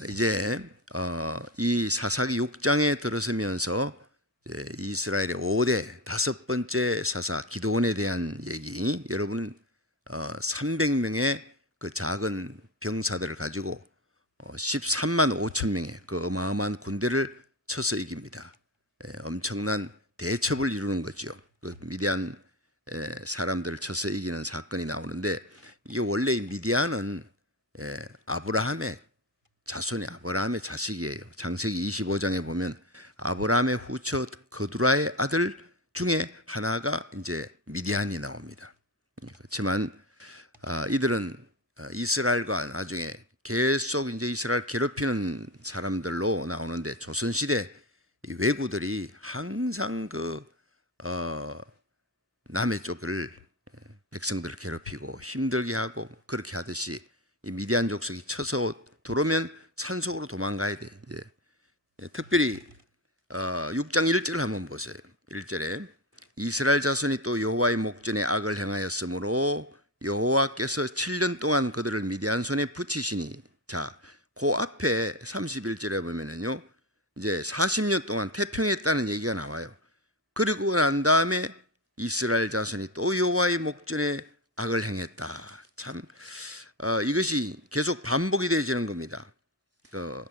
자, 이제 이 사사기 6장에 들어서면서 이제 이스라엘의 5대 다섯 번째 사사 기드온에 대한 얘기, 여러분은 300명의 그 작은 병사들을 가지고 13만 5천 명의 그 어마어마한 군대를 쳐서 이깁니다. 엄청난 대첩을 이루는 거죠. 그 미디안 사람들을 쳐서 이기는 사건이 나오는데, 이게 원래 이 미디안은 아브라함의 자손이 아브라함의 자식이에요. 창세기 25장에 보면 아브라함의 후처 거두라의 아들 중에 하나가 이제 미디안이 나옵니다. 그렇지만 이들은 이스라엘과 나중에 계속 이제 이스라엘 괴롭히는 사람들로 나오는데, 조선시대 이 왜구들이 항상 남의 쪽을 백성들을 괴롭히고 힘들게 하고 그렇게 하듯이 이 미디안 족속이 쳐서 들어오면 산속으로 도망가야 돼. 이제 특별히 6장 1절 한번 보세요. 1절에 이스라엘 자손이 또 여호와의 목전에 악을 행하였으므로 여호와께서 7년 동안 그들을 미디안 손에 붙이시니, 자, 그 앞에 31절에 보면은요, 이제 40년 동안 태평했다는 얘기가 나와요. 그리고 난 다음에 이스라엘 자손이 또 여호와의 목전에 악을 행했다. 참 이것이 계속 반복이 되어지는 겁니다.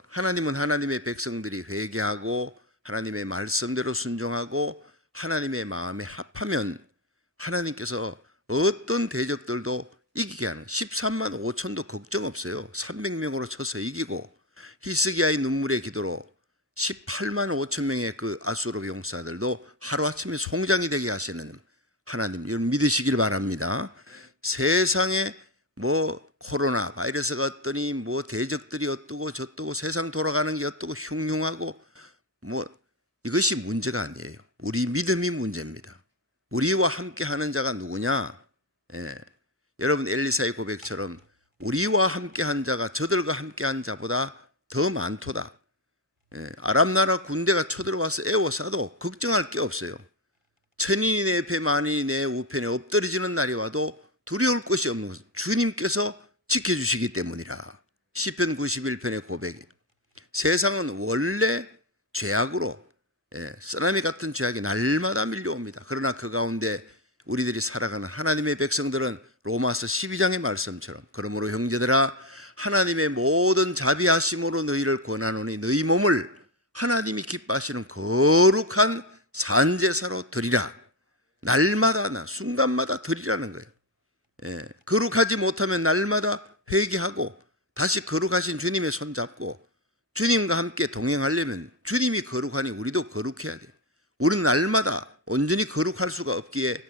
하나님은 하나님의 백성들이 회개하고 하나님의 말씀대로 순종하고 하나님의 마음에 합하면 하나님께서 어떤 대적들도 이기게 하는, 13만 5천도 걱정 없어요. 300명으로 쳐서 이기고, 히스기야의 눈물의 기도로 18만 5천 명의 그 아수르 용사들도 하루아침에 송장이 되게 하시는 하나님, 이걸 믿으시길 바랍니다. 세상에 코로나 바이러스가 어떠니 대적들이 어떠고 저떠고 세상 돌아가는 게 어떠고 흉흉하고 이것이 문제가 아니에요. 우리 믿음이 문제입니다. 우리와 함께 하는 자가 누구냐? 여러분 엘리사의 고백처럼 우리와 함께 한 자가 저들과 함께 한 자보다 더 많도다. 아람 나라 군대가 쳐들어와서 애워싸도 걱정할 게 없어요. 천인이 내 옆에 만인이 내 우편에 엎드러지는 날이 와도 두려울 것이 없는 것은 주님께서 지켜주시기 때문이라. 시편 91편의 고백이에요. 세상은 원래 죄악으로, 쓰나미 같은 죄악이 날마다 밀려옵니다. 그러나 그 가운데 우리들이 살아가는 하나님의 백성들은 로마서 12장의 말씀처럼, 그러므로 형제들아 하나님의 모든 자비하심으로 너희를 권하노니 너희 몸을 하나님이 기뻐하시는 거룩한 산제사로 드리라. 날마다 순간마다 드리라는 거예요. 거룩하지 못하면 날마다 회개하고 다시 거룩하신 주님의 손 잡고 주님과 함께 동행하려면 주님이 거룩하니 우리도 거룩해야 돼요. 우리는 날마다 온전히 거룩할 수가 없기에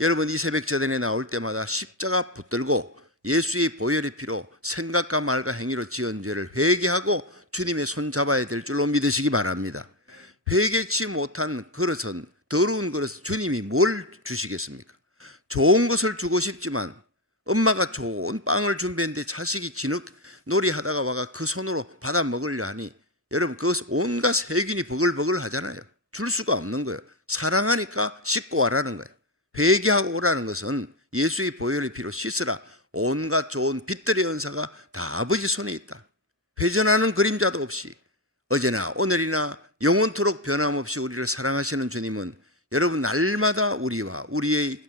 여러분 이 새벽 제단에 나올 때마다 십자가 붙들고 예수의 보혈의 피로 생각과 말과 행위로 지은 죄를 회개하고 주님의 손 잡아야 될 줄로 믿으시기 바랍니다. 회개치 못한 그릇은, 더러운 그릇, 주님이 뭘 주시겠습니까? 좋은 것을 주고 싶지만 엄마가 좋은 빵을 준비했는데 자식이 진흙놀이 하다가 와가 그 손으로 받아 먹으려 하니, 여러분 그것은 온갖 세균이 버글버글 하잖아요. 줄 수가 없는 거예요. 사랑하니까 씻고 와라는 거예요. 회개하고 오라는 것은 예수의 보혈의 피로 씻으라. 온갖 좋은 빛들의 은사가 다 아버지 손에 있다. 회전하는 그림자도 없이 어제나 오늘이나 영원토록 변함없이 우리를 사랑하시는 주님은 여러분 날마다 우리와 우리의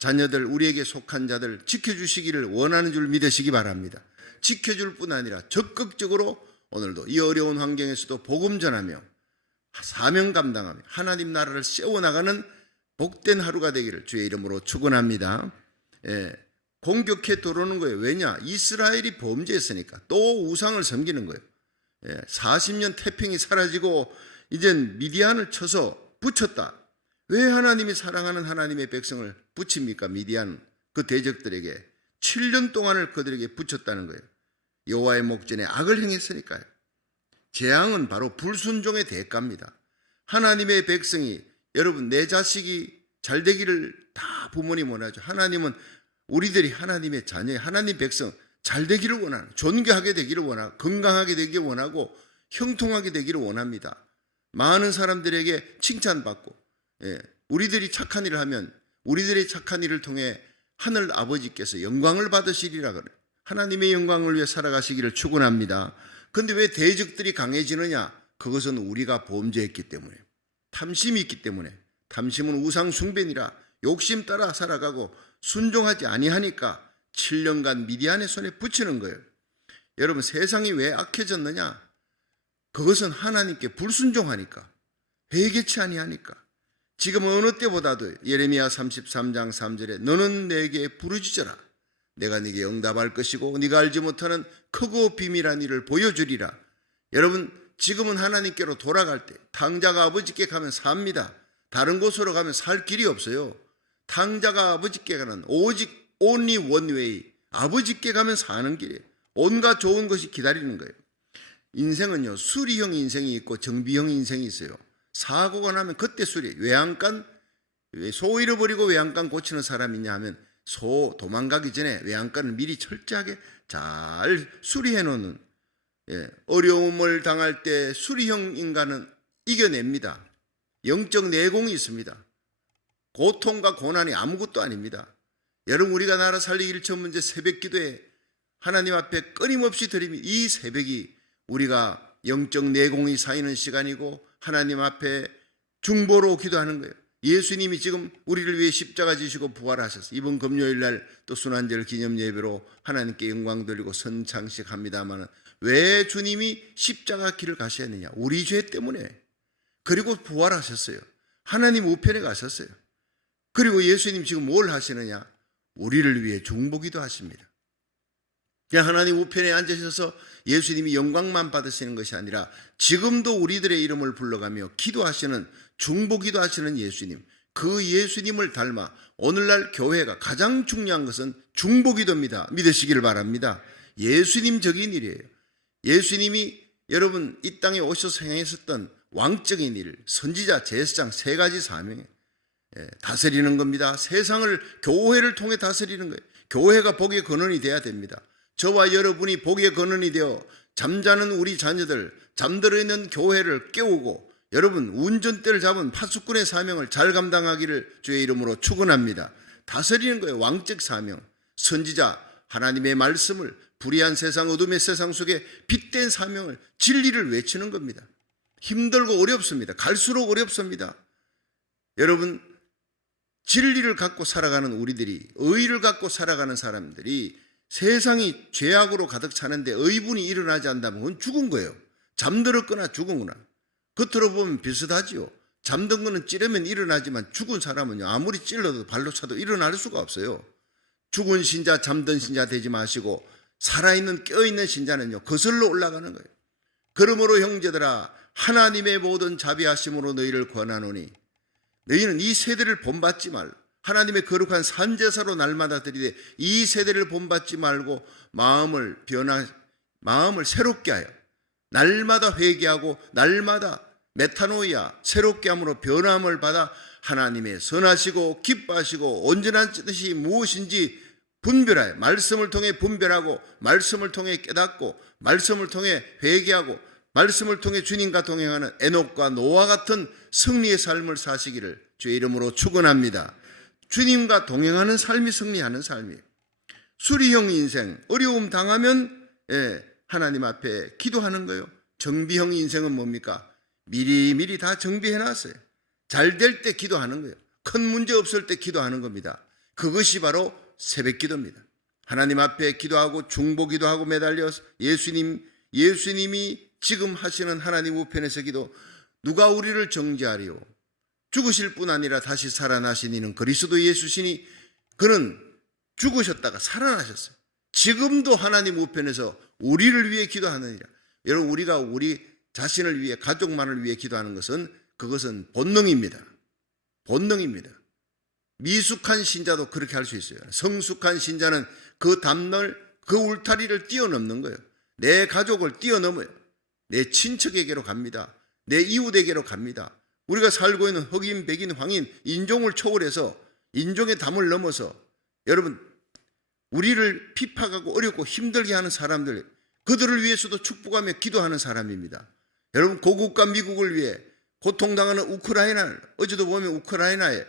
자녀들, 우리에게 속한 자들 지켜주시기를 원하는 줄 믿으시기 바랍니다. 지켜줄 뿐 아니라 적극적으로 오늘도 이 어려운 환경에서도 복음 전하며 사명 감당하며 하나님 나라를 세워나가는 복된 하루가 되기를 주의 이름으로 축원합니다. 공격해 들어오는 거예요. 왜냐? 이스라엘이 범죄했으니까. 또 우상을 섬기는 거예요. 40년 태평이 사라지고 이젠 미디안을 쳐서 붙였다. 왜 하나님이 사랑하는 하나님의 백성을 붙입니까? 미디안 그 대적들에게 7년 동안을 그들에게 붙였다는 거예요. 여호와의 목전에 악을 행했으니까요. 재앙은 바로 불순종의 대가입니다. 하나님의 백성이, 여러분 내 자식이 잘 되기를 다 부모님 원하죠. 하나님은 우리들이 하나님의 자녀, 하나님 백성 잘 되기를 원하는, 존귀하게 되기를 원하고 건강하게 되기를 원하고 형통하게 되기를 원합니다. 많은 사람들에게 칭찬받고, 우리들이 착한 일을 하면 우리들의 착한 일을 통해 하늘 아버지께서 영광을 받으시리라 그래요. 하나님의 영광을 위해 살아가시기를 축원합니다. 근데 왜 대적들이 강해지느냐? 그것은 우리가 범죄했기 때문에, 탐심이 있기 때문에. 탐심은 우상 숭배니라. 욕심 따라 살아가고 순종하지 아니하니까 7년간 미디안의 손에 붙이는 거예요. 여러분, 세상이 왜 악해졌느냐? 그것은 하나님께 불순종하니까, 회개치 아니하니까. 지금 어느 때보다도 예레미야 33장 3절에 너는 내게 부르짖어라. 내가 네게 응답할 것이고 네가 알지 못하는 크고 비밀한 일을 보여주리라. 여러분, 지금은 하나님께로 돌아갈 때 탕자가 아버지께 가면 삽니다. 다른 곳으로 가면 살 길이 없어요. 탕자가 아버지께 가는 오직 only one way, 아버지께 가면 사는 길이에요. 온갖 좋은 것이 기다리는 거예요. 인생은요, 수리형 인생이 있고 정비형 인생이 있어요. 사고가 나면 그때 수리. 외양간, 소 잃어버리고 외양간 고치는 사람이 있냐 하면 소 도망가기 전에 외양간을 미리 철저하게 잘 수리해 놓는, 어려움을 당할 때 수리형 인간은 이겨냅니다. 영적 내공이 있습니다. 고통과 고난이 아무것도 아닙니다. 여러분, 우리가 나라 살리기 1천 문제 새벽 기도에 하나님 앞에 끊임없이 드립니다. 이 새벽이 우리가 영적 내공이 쌓이는 시간이고 하나님 앞에 중보로 기도하는 거예요. 예수님이 지금 우리를 위해 십자가 지시고 부활하셨어요. 이번 금요일 날 또 순환절 기념 예배로 하나님께 영광 돌리고 선창식 합니다만, 왜 주님이 십자가 길을 가셔야 했느냐? 우리 죄 때문에. 그리고 부활하셨어요. 하나님 우편에 가셨어요. 그리고 예수님 지금 뭘 하시느냐? 우리를 위해 중보기도 하십니다. 그냥 하나님 우편에 앉으셔서 예수님이 영광만 받으시는 것이 아니라 지금도 우리들의 이름을 불러가며 기도하시는, 중보기도 하시는 예수님, 그 예수님을 닮아 오늘날 교회가 가장 중요한 것은 중보기도입니다. 믿으시기를 바랍니다. 예수님적인 일이에요. 예수님이 여러분 이 땅에 오셔서 행하셨던 왕적인 일, 선지자, 제사장, 세 가지 사명에 다스리는 겁니다. 세상을 교회를 통해 다스리는 거예요. 교회가 복의 근원이 돼야 됩니다. 저와 여러분이 복의 근원이 되어 잠자는 우리 자녀들, 잠들어 있는 교회를 깨우고 여러분 운전대를 잡은 파수꾼의 사명을 잘 감당하기를 주의 이름으로 축원합니다. 다스리는 거예요. 왕적 사명. 선지자, 하나님의 말씀을 불의한 세상, 어둠의 세상 속에 빛된 사명을, 진리를 외치는 겁니다. 힘들고 어렵습니다. 갈수록 어렵습니다. 여러분, 진리를 갖고 살아가는 우리들이, 의를 갖고 살아가는 사람들이 세상이 죄악으로 가득 차는데 의분이 일어나지 않는다면 그건 죽은 거예요. 잠들었거나 죽은 거나. 겉으로 보면 비슷하지요. 잠든 거는 찌르면 일어나지만 죽은 사람은요, 아무리 찔러도 발로 차도 일어날 수가 없어요. 죽은 신자, 잠든 신자 되지 마시고 살아있는 깨어있는 신자는요, 거슬러 올라가는 거예요. 그러므로 형제들아, 하나님의 모든 자비하심으로 너희를 권하노니 너희는 이 세대를 본받지 말고 하나님의 거룩한 산제사로 날마다 드리되 이 세대를 본받지 말고 마음을 새롭게 하여 날마다 회개하고 날마다 메타노이아, 새롭게 함으로 변함을 받아 하나님의 선하시고 기뻐하시고 온전한 뜻이 무엇인지 분별하여 말씀을 통해 분별하고 말씀을 통해 깨닫고 말씀을 통해 회개하고 말씀을 통해 주님과 동행하는 에녹과 노아 같은 승리의 삶을 사시기를 주의 이름으로 축원합니다. 주님과 동행하는 삶이 승리하는 삶이에요. 수리형 인생, 어려움 당하면 하나님 앞에 기도하는 거예요. 정비형 인생은 뭡니까? 미리미리 다 정비해놨어요. 잘 될 때 기도하는 거예요. 큰 문제 없을 때 기도하는 겁니다. 그것이 바로 새벽기도입니다. 하나님 앞에 기도하고 중보기도하고 매달려서 예수님이 지금 하시는 하나님 우편에서 기도, 누가 우리를 정죄하리요? 죽으실 뿐 아니라 다시 살아나신 이는 그리스도 예수시니 그는 죽으셨다가 살아나셨어요. 지금도 하나님 우편에서 우리를 위해 기도하느니라. 여러분, 우리가 우리 자신을 위해, 가족만을 위해 기도하는 것은 그것은 본능입니다. 본능입니다. 미숙한 신자도 그렇게 할 수 있어요. 성숙한 신자는 그 담널, 그 울타리를 뛰어넘는 거예요. 내 가족을 뛰어넘어요. 내 친척에게로 갑니다. 내 이웃에게로 갑니다. 우리가 살고 있는 흑인, 백인, 황인, 인종을 초월해서 인종의 담을 넘어서 여러분, 우리를 핍박하고 어렵고 힘들게 하는 사람들, 그들을 위해서도 축복하며 기도하는 사람입니다. 여러분, 고국과 미국을 위해 고통당하는 우크라이나를, 어제도 보면 우크라이나에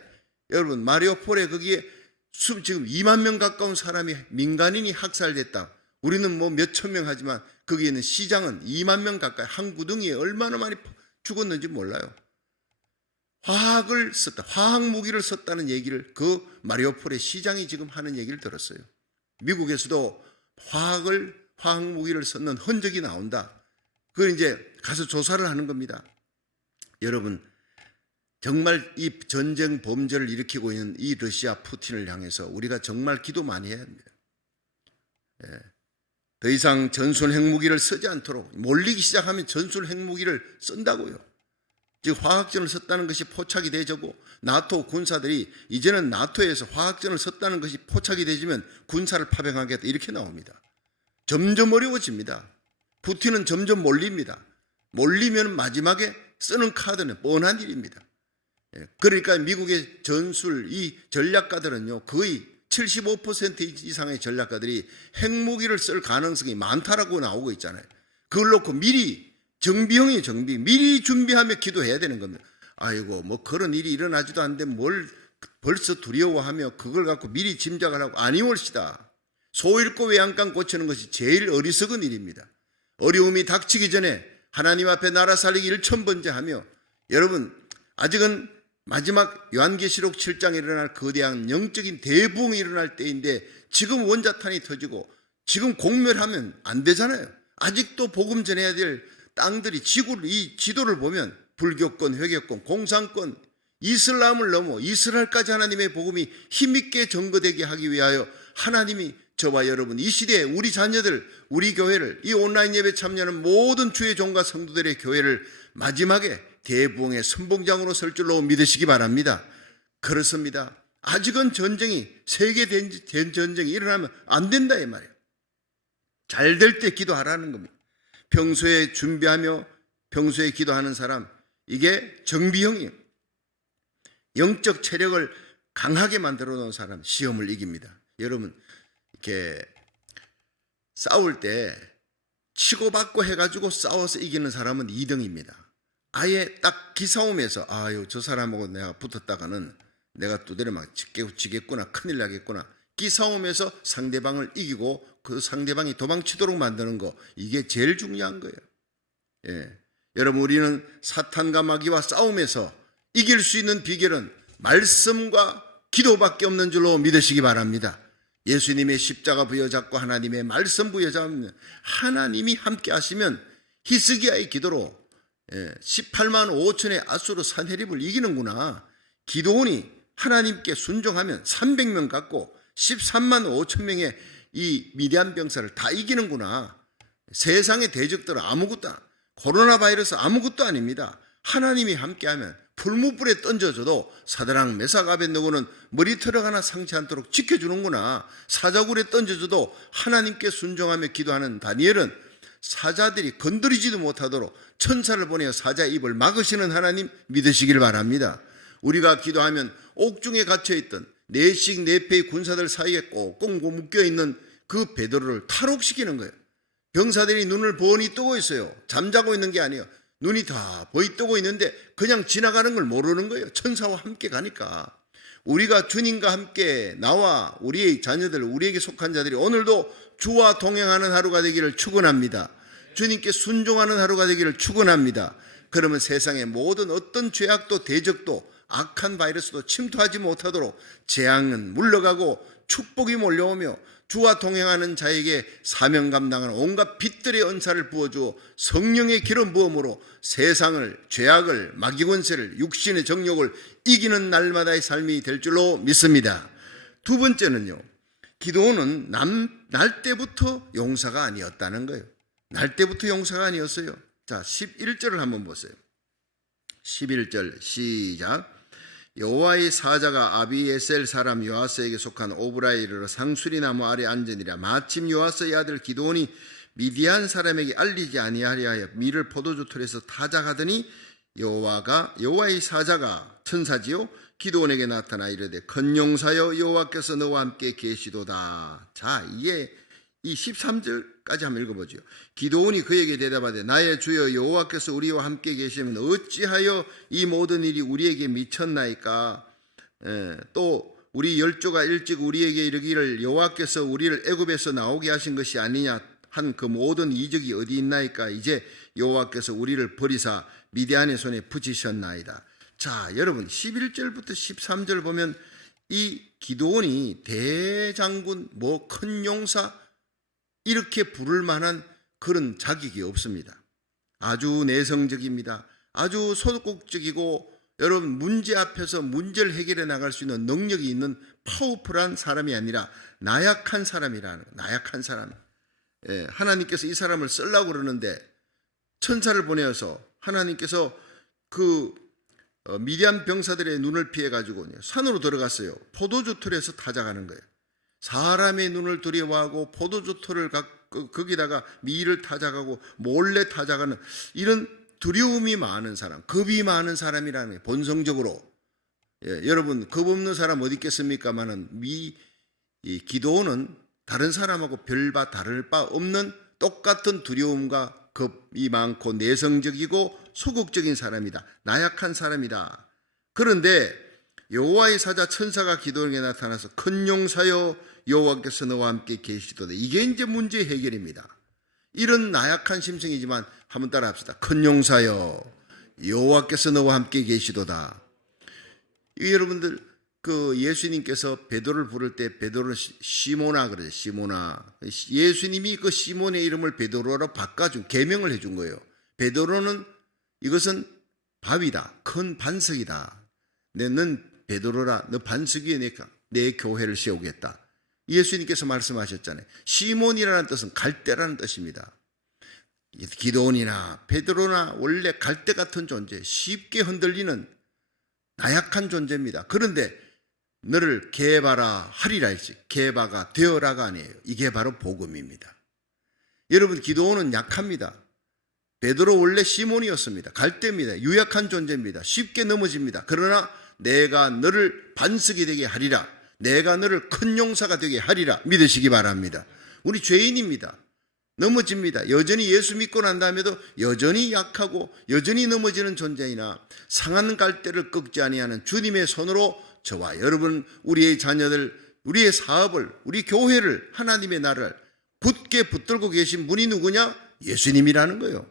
여러분 마리오폴에 거기에 지금 2만 명 가까운 사람이, 민간인이 학살됐다. 우리는 뭐 몇천 명 하지만 거기에 있는 시장은 2만 명 가까이 한 구덩이에 얼마나 많이 죽었는지 몰라요. 화학을 썼다, 화학 무기를 썼다는 얘기를 그 마리우폴의 시장이 지금 하는 얘기를 들었어요. 미국에서도 화학 무기를 썼는 흔적이 나온다. 그걸 이제 가서 조사를 하는 겁니다. 여러분, 정말 이 전쟁 범죄를 일으키고 있는 이 러시아 푸틴을 향해서 우리가 정말 기도 많이 해야 합니다. 더 이상 전술 핵무기를 쓰지 않도록, 몰리기 시작하면 전술 핵무기를 쓴다고요. 즉 화학전을 썼다는 것이 포착이 되고 나토 군사들이 이제는 나토에서 화학전을 썼다는 것이 포착이 되지면 군사를 파병하겠다 이렇게 나옵니다. 점점 어려워집니다. 푸틴은 점점 몰립니다. 몰리면 마지막에 쓰는 카드는 뻔한 일입니다. 그러니까 미국의 전술 이 전략가들은요, 거의 75% 이상의 전략가들이 핵무기를 쓸 가능성이 많다라고 나오고 있잖아요. 그걸 놓고 미리 정비형이 미리 준비하며 기도해야 되는 겁니다. 아이고 뭐 그런 일이 일어나지도 않는데 뭘 벌써 두려워하며 그걸 갖고 미리 짐작을 하고 아니올시다. 소 잃고 외양간 고치는 것이 제일 어리석은 일입니다. 어려움이 닥치기 전에 하나님 앞에 나라 살리기 1000번째 하며, 여러분 아직은 마지막 요한계시록 7장에 일어날 거대한 영적인 대부흥이 일어날 때인데 지금 원자탄이 터지고 지금 공멸하면 안 되잖아요. 아직도 복음 전해야 될 땅들이 이 지도를 보면 불교권, 회교권, 공산권, 이슬람을 넘어 이스라엘까지 하나님의 복음이 힘있게 전거되게 하기 위하여 하나님이 저와 여러분, 이 시대에 우리 자녀들, 우리 교회를, 이 온라인 예배 참여하는 모든 주의 종과 성도들의 교회를 마지막에 대부흥의 선봉장으로 설 줄로 믿으시기 바랍니다. 그렇습니다. 아직은 세계 전쟁이 일어나면 안 된다 이 말이에요. 잘 될 때 기도하라는 겁니다. 평소에 준비하며 평소에 기도하는 사람, 이게 정비형이에요. 영적 체력을 강하게 만들어 놓은 사람 시험을 이깁니다. 여러분 이렇게 싸울 때 치고받고 해가지고 싸워서 이기는 사람은 2등입니다. 아예 딱 기싸움에서 아유 저 사람하고 내가 붙었다가는 내가 두드려 막 지겠구나, 큰일 나겠구나, 기싸움에서 상대방을 이기고 그 상대방이 도망치도록 만드는 거, 이게 제일 중요한 거예요. 여러분 우리는 사탄과 마귀와 싸움에서 이길 수 있는 비결은 말씀과 기도밖에 없는 줄로 믿으시기 바랍니다. 예수님의 십자가 부여잡고 하나님의 말씀 부여잡으면 하나님이 함께 하시면 히스기야의 기도로 18만 5천의 아수르 산헤립을 이기는구나. 기도원이 하나님께 순종하면 300명 갖고 13만 5천 명의 이 미디안 병사를 다 이기는구나. 세상의 대적들은 아무것도, 코로나 바이러스 아무것도 아닙니다. 하나님이 함께하면 풀무불에 던져줘도 사드락 메삭 아벳느고는 머리털 하나 상치 않도록 지켜주는구나. 사자굴에 던져줘도 하나님께 순종하며 기도하는 다니엘은 사자들이 건드리지도 못하도록 천사를 보내어 사자의 입을 막으시는 하나님 믿으시길 바랍니다. 우리가 기도하면 옥중에 갇혀있던 네식 네페의 군사들 사이에 꽁꽁 묶여있는 그 베드로를 탈옥시키는 거예요. 병사들이 눈을 번히 뜨고 있어요. 잠자고 있는 게 아니에요. 눈이 다 번히 뜨고 있는데 그냥 지나가는 걸 모르는 거예요. 천사와 함께 가니까. 우리가 주님과 함께 나와 우리의 자녀들, 우리에게 속한 자들이 오늘도 주와 동행하는 하루가 되기를 축원합니다. 주님께 순종하는 하루가 되기를 축원합니다. 그러면 세상의 모든 어떤 죄악도 대적도 악한 바이러스도 침투하지 못하도록 재앙은 물러가고 축복이 몰려오며 주와 동행하는 자에게 사명 감당하는 온갖 빛들의 은사를 부어주어 성령의 기름 부음으로 세상을, 죄악을, 마귀 권세를, 육신의 정욕을 이기는 날마다의 삶이 될 줄로 믿습니다. 두 번째는요, 기도는 날 때부터 용사가 아니었다는 거예요. 날 때부터 용사가 아니었어요. 자, 11절을 한번 보세요. 11절 시작. 여호와의 사자가 아비에셀 사람 요아스에게 속한 오브라에 이르러 상수리 나무 아래 앉으니라. 마침 요아스의 아들 기드온이 미디안 사람에게 알리지 아니하려 하여 밀을 포도주 틀에서 타작하더니 여호와의 사자가 천사지요 기드온에게 나타나 이르되 건용사여 여호와께서 너와 함께 계시도다. 자, 이게 이 13절까지 한번 읽어보죠. 기드온이 그에게 대답하되 나의 주여 여호와께서 우리와 함께 계시면 어찌하여 이 모든 일이 우리에게 미쳤나이까. 또 우리 열조가 일찍 우리에게 이르기를 여호와께서 우리를 애굽에서 나오게 하신 것이 아니냐 한 그 모든 이적이 어디 있나이까. 이제 여호와께서 우리를 버리사 미디안의 손에 붙이셨나이다. 자, 여러분 11절부터 13절 보면 이 기드온이 대장군 큰 용사 이렇게 부를 만한 그런 자격이 없습니다. 아주 내성적입니다. 아주 소극적이고 여러분 문제 앞에서 문제를 해결해 나갈 수 있는 능력이 있는 파워풀한 사람이 아니라 나약한 사람이라는 거예요. 나약한 사람. 예, 하나님께서 이 사람을 쓰려고 그러는데 천사를 보내어서 하나님께서 그 미디안 병사들의 눈을 피해 가지고 산으로 들어갔어요. 포도주 틀에서 타작하는 거예요. 사람의 눈을 두려워하고 포도주 틀을 거기다가 미를 타작하고 몰래 타작하는 이런 두려움이 많은 사람, 겁이 많은 사람이라는 거예요. 본성적으로. 예, 여러분 겁 없는 사람 어디 있겠습니까마는 이 기드온은 다른 사람하고 별바 다를 바 없는 똑같은 두려움과 겁이 많고 내성적이고 소극적인 사람이다. 나약한 사람이다. 그런데 여호와의 사자 천사가 기드온에게 나타나서 큰 용사여 여호와께서 너와 함께 계시도다. 이게 이제 문제 해결입니다. 이런 나약한 심성이지만 한번 따라 합시다. 큰 용사여 여호와께서 너와 함께 계시도다. 여러분들 그 예수님께서 베드로를 부를 때 베드로는 시모나 그러죠. 시모나. 예수님이 그 시몬의 이름을 베드로로 바꿔준 계명을 해준 거예요. 베드로는 이것은 밥이다. 큰 반석이다. 너는 베드로라. 너 반석 위에 내 교회를 세우겠다. 예수님께서 말씀하셨잖아요. 시몬이라는 뜻은 갈대라는 뜻입니다. 기드온이나 베드로나 원래 갈대 같은 존재, 쉽게 흔들리는 나약한 존재입니다. 그런데 너를 게바라 하리라 했지. 게바가 되어라가 아니에요. 이게 바로 복음입니다. 여러분 기드온은 약합니다. 베드로 원래 시몬이었습니다. 갈대입니다. 유약한 존재입니다. 쉽게 넘어집니다. 그러나 내가 너를 반석이 되게 하리라. 내가 너를 큰 용사가 되게 하리라. 믿으시기 바랍니다. 우리 죄인입니다. 넘어집니다. 여전히 예수 믿고 난 다음에도 여전히 약하고 여전히 넘어지는 존재이나 상한 갈대를 꺾지 아니하는 주님의 손으로 저와 여러분, 우리의 자녀들, 우리의 사업을, 우리 교회를, 하나님의 나라를 굳게 붙들고 계신 분이 누구냐? 예수님이라는 거예요.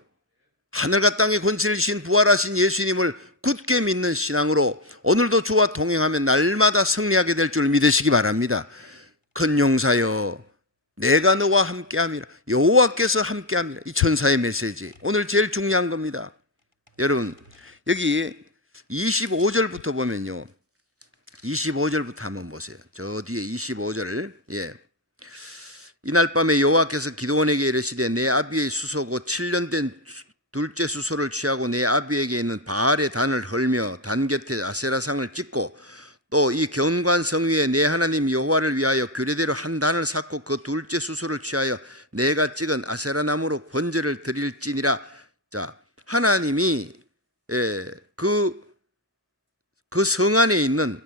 하늘과 땅의 권세를 주신 부활하신 예수님을 굳게 믿는 신앙으로 오늘도 주와 동행하면 날마다 승리하게 될 줄 믿으시기 바랍니다. 큰 용사여 내가 너와 함께함이라. 여호와께서 함께함이라. 이 천사의 메시지 오늘 제일 중요한 겁니다. 여러분 여기 25절부터 보면요, 25절부터 한번 보세요. 저 뒤에 25절. 예. 이날 밤에 여호와께서 기드온에게 이르시되 내 아비의 수소 곧 7년 된 둘째 수소를 취하고 내 아비에게 있는 바알의 단을 헐며 단 곁에 아세라상을 찍고 또 이 견관성 위에 내 하나님 여호와를 위하여 규례대로 한 단을 쌓고 그 둘째 수소를 취하여 내가 찍은 아세라 나무로 번제를 드릴지니라. 자, 하나님이 그 성 안에 있는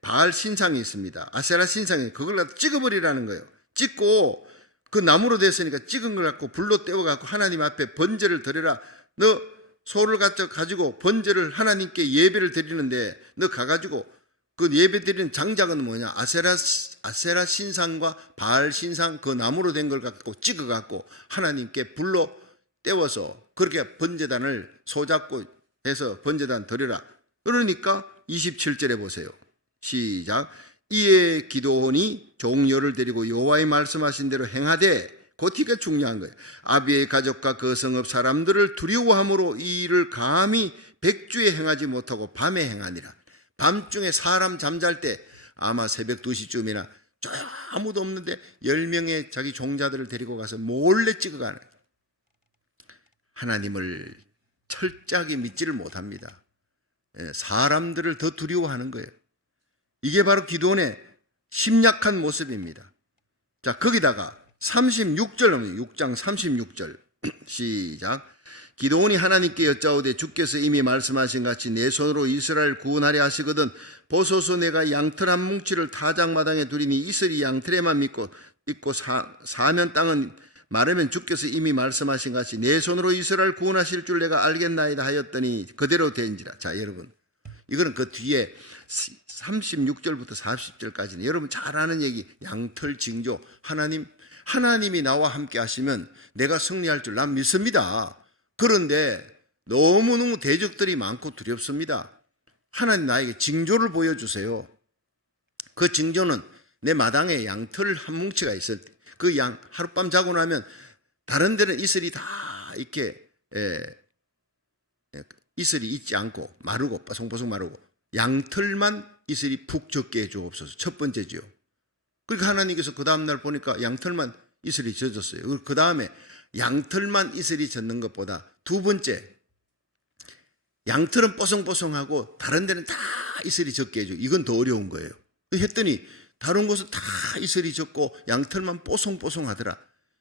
바알 신상이 있습니다. 아세라 신상이 그걸 갖다 찍어버리라는 거예요. 찍고 그 나무로 됐으니까 찍은 걸 갖고 불로 떼어갖고 하나님 앞에 번제를 드려라. 너 소를 가지고 번제를 하나님께 예배를 드리는데 너 가가지고 그 예배 드리는 장작은 뭐냐? 아세라 신상과 바알 신상 그 나무로 된 걸 갖고 찍어갖고 하나님께 불로 떼워서 그렇게 번제단을 소잡고 해서 번제단 드려라. 그러니까 27절에 보세요. 시작. 이에 기드온이 종려를 데리고 여호와의 말씀하신 대로 행하되, 그것이 중요한 거예요. 아비의 가족과 그 성읍 사람들을 두려워함으로 이 일을 감히 백주에 행하지 못하고 밤에 행하니라. 밤중에 사람 잠잘 때 아마 새벽 2시쯤이나 아무도 없는데 10명의 자기 종자들을 데리고 가서 몰래 찍어가는, 하나님을 철저하게 믿지를 못합니다. 사람들을 더 두려워하는 거예요. 이게 바로 기드온의 심약한 모습입니다. 자, 거기다가 36절, 6장 36절 시작. 기드온이 하나님께 여짜오되 주께서 이미 말씀하신 같이 내 손으로 이스라엘 구원하려 하시거든 보소서 내가 양털 한 뭉치를 타작마당에 두리니 이슬이 양털에만 있고 사면 땅은 마르면 주께서 이미 말씀하신 같이 내 손으로 이스라엘 구원하실 줄 내가 알겠나이다 하였더니 그대로 된지라. 자, 여러분 이거는 그 뒤에 36절부터 40절까지는 여러분 잘 아는 얘기, 양털 징조. 하나님이 나와 함께 하시면 내가 승리할 줄 난 믿습니다. 그런데 너무너무 대적들이 많고 두렵습니다. 하나님 나에게 징조를 보여주세요. 그 징조는 내 마당에 양털 한 뭉치가 있을 때, 그 양 하룻밤 자고 나면 다른 데는 이슬이 다 이렇게 이슬이 있지 않고 마르고 뽀송뽀송 마르고 양털만 이슬이 푹 젖게 해주옵소서. 첫 번째지요. 그러니까 하나님께서 그 다음날 보니까 양털만 이슬이 젖었어요. 그 다음에 양털만 이슬이 젖는 것보다 두 번째, 양털은 뽀송뽀송하고 다른 데는 다 이슬이 젖게 해줘. 이건 더 어려운 거예요. 했더니 다른 곳은 다 이슬이 젖고 양털만 뽀송뽀송하더라.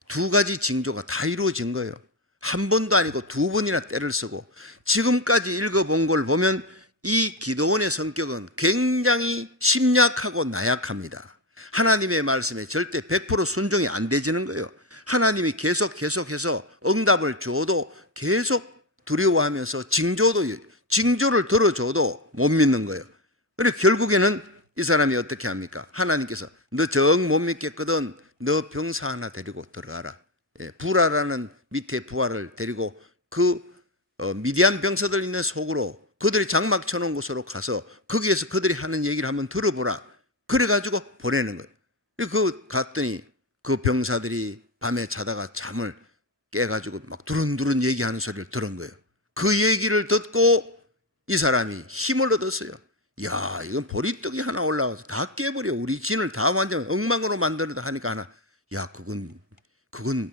두 가지 징조가 다 이루어진 거예요. 한 번도 아니고 두 번이나 때를 쓰고. 지금까지 읽어본 걸 보면 이 기도원의 성격은 굉장히 심약하고 나약합니다. 하나님의 말씀에 절대 100% 순종이 안 되지는 거예요. 하나님이 계속해서 응답을 줘도 계속 두려워하면서 징조를 들어줘도 못 믿는 거예요. 그리고 결국에는 이 사람이 어떻게 합니까? 하나님께서 너 정 못 믿겠거든 너 병사 하나 데리고 들어가라. 부라라는 밑에 부하를 데리고 그 미디안 병사들 있는 속으로 그들이 장막 쳐놓은 곳으로 가서 거기에서 그들이 하는 얘기를 한번 들어보라. 그래가지고 보내는 거예요. 그 갔더니 그 병사들이 밤에 자다가 잠을 깨가지고 막 두른두른 얘기하는 소리를 들은 거예요. 그 얘기를 듣고 이 사람이 힘을 얻었어요. 야, 이건 보리떡이 하나 올라와서 다 깨버려. 우리 진을 다 완전 엉망으로 만들었다 하니까 하나, 야, 그건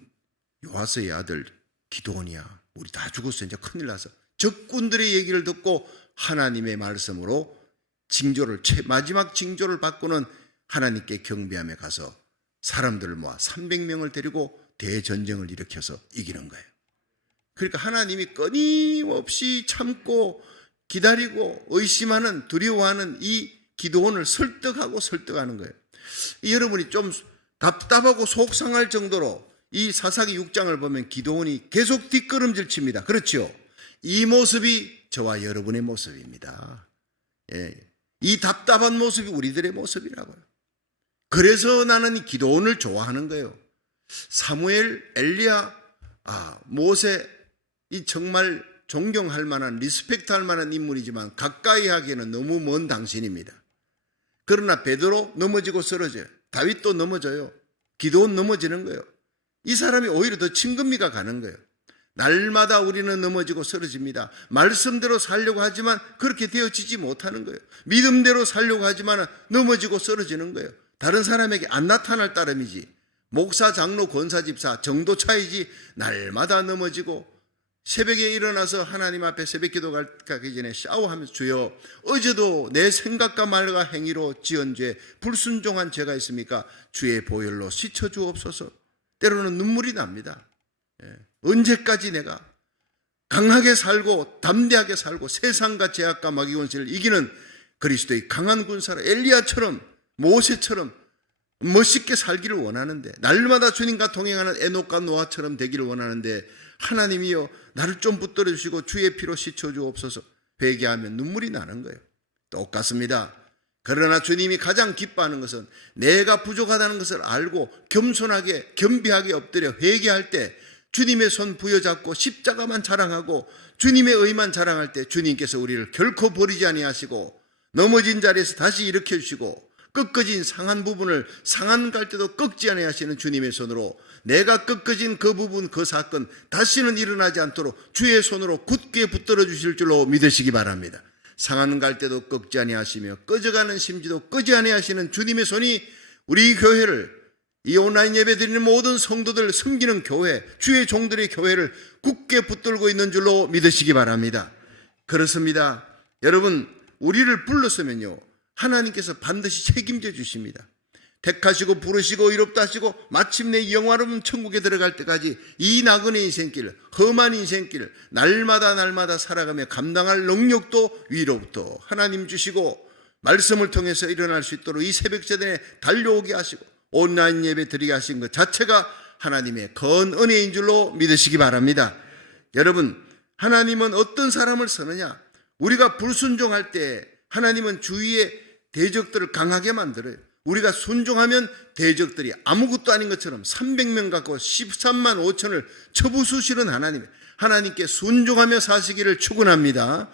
요아스의 아들 기드온이야. 우리 다 죽었어. 이제 큰일 나서. 적군들의 얘기를 듣고 하나님의 말씀으로 마지막 징조를 받고는 하나님께 경배함에 가서 사람들을 모아 300명을 데리고 대전쟁을 일으켜서 이기는 거예요. 그러니까 하나님이 끊임없이 참고 기다리고 의심하는, 두려워하는 이 기드온을 설득하는 거예요. 여러분이 좀 답답하고 속상할 정도로 이 사사기 6장을 보면 기드온이 계속 뒷걸음질 칩니다. 그렇죠? 이 모습이 저와 여러분의 모습입니다. 이 답답한 모습이 우리들의 모습이라고요. 그래서 나는 기드온을 좋아하는 거예요. 사무엘, 엘리야, 모세, 이 정말 존경할 만한, 리스펙트할 만한 인물이지만 가까이 하기에는 너무 먼 당신입니다. 그러나 베드로 넘어지고 쓰러져요. 다윗도 넘어져요. 기드온 넘어지는 거예요. 이 사람이 오히려 더 친근미가 가는 거예요. 날마다 우리는 넘어지고 쓰러집니다. 말씀대로 살려고 하지만 그렇게 되어지지 못하는 거예요. 믿음대로 살려고 하지만 넘어지고 쓰러지는 거예요. 다른 사람에게 안 나타날 따름이지, 목사, 장로, 권사, 집사 정도 차이지, 날마다 넘어지고 새벽에 일어나서 하나님 앞에 새벽기도 가기 전에 샤워하면서 주여, 어제도 내 생각과 말과 행위로 지은 죄, 불순종한 죄가 있습니까? 주의 보혈로 씻어주옵소서. 때로는 눈물이 납니다. 언제까지 내가 강하게 살고 담대하게 살고 세상과 죄악과 마귀권세를 이기는 그리스도의 강한 군사로 엘리야처럼, 모세처럼 멋있게 살기를 원하는데, 날마다 주님과 동행하는 에녹과 노아처럼 되기를 원하는데, 하나님이여 나를 좀 붙들어 주시고 주의 피로 씻어주옵소서. 회개하면 눈물이 나는 거예요. 똑같습니다. 그러나 주님이 가장 기뻐하는 것은 내가 부족하다는 것을 알고 겸손하게 겸비하게 엎드려 회개할 때, 주님의 손 부여잡고 십자가만 자랑하고 주님의 의만 자랑할 때 주님께서 우리를 결코 버리지 아니하시고 넘어진 자리에서 다시 일으켜 주시고 꺾어진 상한 부분을 상한 갈 때도 꺾지 아니하시는 주님의 손으로 내가 꺾어진 그 부분, 그 사건 다시는 일어나지 않도록 주의 손으로 굳게 붙들어 주실 줄로 믿으시기 바랍니다. 상한 갈 때도 꺾지 아니하시며 꺼져가는 심지도 끄지 아니하시는 주님의 손이 우리 교회를, 이 온라인 예배 드리는 모든 성도들 섬기는 교회, 주의 종들의 교회를 굳게 붙들고 있는 줄로 믿으시기 바랍니다. 그렇습니다. 여러분, 우리를 불렀으면요, 하나님께서 반드시 책임져 주십니다. 택하시고 부르시고 이롭다 하시고 마침내 영화로운 천국에 들어갈 때까지 이 나그네 인생길, 험한 인생길 날마다 살아가며 감당할 능력도 위로부터 하나님 주시고 말씀을 통해서 일어날 수 있도록 이 새벽제단에 달려오게 하시고 온라인 예배 드리게 하신 것 자체가 하나님의 건 은혜인 줄로 믿으시기 바랍니다. 여러분, 하나님은 어떤 사람을 쓰느냐? 우리가 불순종할 때 하나님은 주위에 대적들을 강하게 만들어요. 우리가 순종하면 대적들이 아무것도 아닌 것처럼 300명 갖고 13만 5천을 쳐부수시는 하나님께 순종하며 사시기를 축원합니다.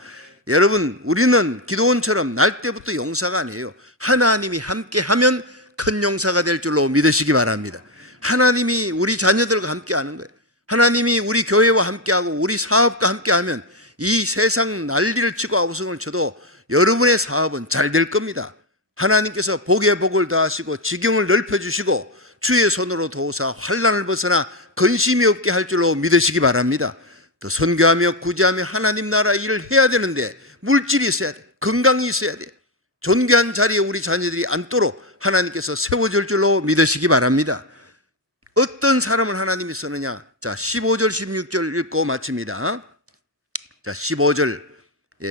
여러분, 우리는 기도원처럼 날 때부터 용사가 아니에요. 하나님이 함께하면 큰 용사가 될 줄로 믿으시기 바랍니다. 하나님이 우리 자녀들과 함께하는 거예요. 하나님이 우리 교회와 함께하고 우리 사업과 함께하면 이 세상 난리를 치고 아우성을 쳐도 여러분의 사업은 잘 될 겁니다. 하나님께서 복에 복을 더하시고 지경을 넓혀주시고 주의 손으로 도우사 환난을 벗어나 근심이 없게 할 줄로 믿으시기 바랍니다. 또 선교하며 구제하며 하나님 나라 일을 해야 되는데 물질이 있어야 돼. 건강이 있어야 돼. 존귀한 자리에 우리 자녀들이 앉도록 하나님께서 세워줄 줄로 믿으시기 바랍니다. 어떤 사람을 하나님이 쓰느냐? 자, 15절 16절 읽고 마칩니다. 자, 15절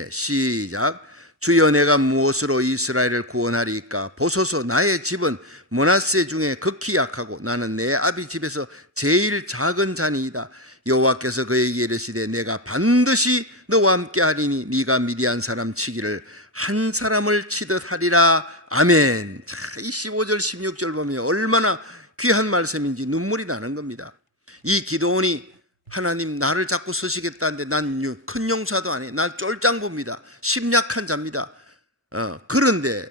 시작. 주여 내가 무엇으로 이스라엘을 구원하리이까? 보소서 나의 집은 므낫세 중에 극히 약하고 나는 내 아비 집에서 제일 작은 자니이다. 여호와께서 그에게 이르시되 내가 반드시 너와 함께 하리니 네가 미디안 사람 치기를 한 사람을 치듯 하리라. 아멘. 자, 이 15절 16절 보면 얼마나 귀한 말씀인지 눈물이 나는 겁니다. 이 기도원이 하나님 나를 자꾸 쓰시겠다는데 난 큰 용사도 아니에요. 난 쫄장부입니다. 심약한 자입니다. 그런데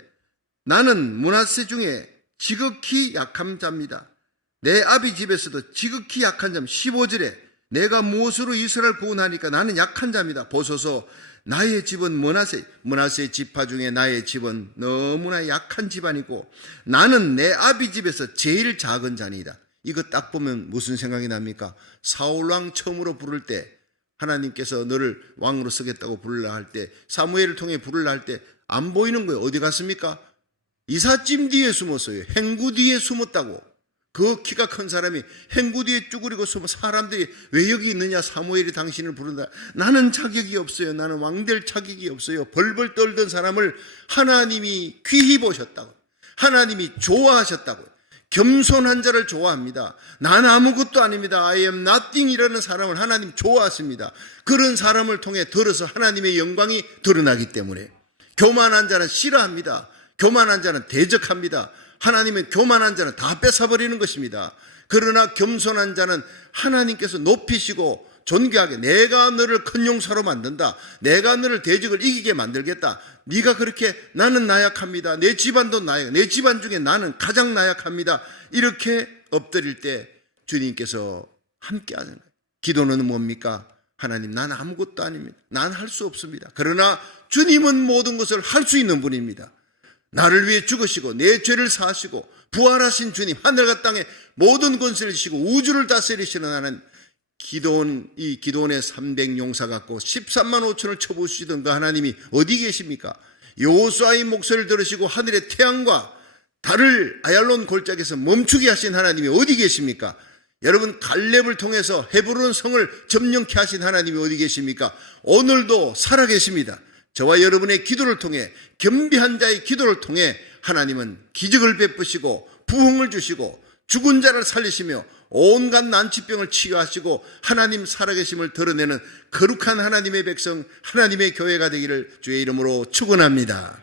나는 므낫세 중에 지극히 약한 자입니다. 내 아비 집에서도 지극히 약한 자입니다. 15절에 내가 무엇으로 이스라엘 구원하니까 나는 약한 자입니다. 보소서 나의 집은 므낫세 지파 중에 나의 집은 너무나 약한 집안이고 나는 내 아비 집에서 제일 작은 자니이다. 이거 딱 보면 무슨 생각이 납니까? 사울왕 처음으로 부를 때 하나님께서 너를 왕으로 쓰겠다고 부르려 할 때 사무엘을 통해 부르려 할 때 안 보이는 거예요. 어디 갔습니까? 이삿짐 뒤에 숨었어요. 행구 뒤에 숨었다고. 그 키가 큰 사람이 행구 뒤에 쭈그리고 숨어 사람들이 왜 여기 있느냐? 사무엘이 당신을 부른다. 나는 자격이 없어요. 나는 왕될 자격이 없어요. 벌벌 떨던 사람을 하나님이 귀히 보셨다고. 하나님이 좋아하셨다고. 겸손한 자를 좋아합니다. 난 아무것도 아닙니다. I am nothing 이라는 사람을 하나님 좋아하십니다. 그런 사람을 통해 들어서 하나님의 영광이 드러나기 때문에 교만한 자는 싫어합니다. 교만한 자는 대적합니다. 하나님은 교만한 자는 다 뺏어버리는 것입니다. 그러나 겸손한 자는 하나님께서 높이시고 존귀하게 내가 너를 큰 용사로 만든다. 내가 너를 대적을 이기게 만들겠다. 네가 그렇게 나는 나약합니다. 내 집안도 나약. 내 집안 중에 나는 가장 나약합니다. 이렇게 엎드릴 때 주님께서 함께하는 거예요. 기도는 뭡니까? 하나님 난 아무것도 아닙니다. 난 할 수 없습니다. 그러나 주님은 모든 것을 할 수 있는 분입니다. 나를 위해 죽으시고 내 죄를 사하시고 부활하신 주님 하늘과 땅에 모든 권세를 주시고 우주를 다스리시는 하나님 기도원, 이 기도원의 300용사 갖고 13만 5천을 쳐부수시던 그 하나님이 어디 계십니까? 여호수아의 목소리를 들으시고 하늘의 태양과 달을 아얄론 골짜기에서 멈추게 하신 하나님이 어디 계십니까? 여러분 갈렙을 통해서 헤브론 성을 점령케 하신 하나님이 어디 계십니까? 오늘도 살아계십니다. 저와 여러분의 기도를 통해 겸비한 자의 기도를 통해 하나님은 기적을 베푸시고 부흥을 주시고 죽은 자를 살리시며 온갖 난치병을 치유하시고 하나님 살아계심을 드러내는 거룩한 하나님의 백성 하나님의 교회가 되기를 주의 이름으로 축원합니다.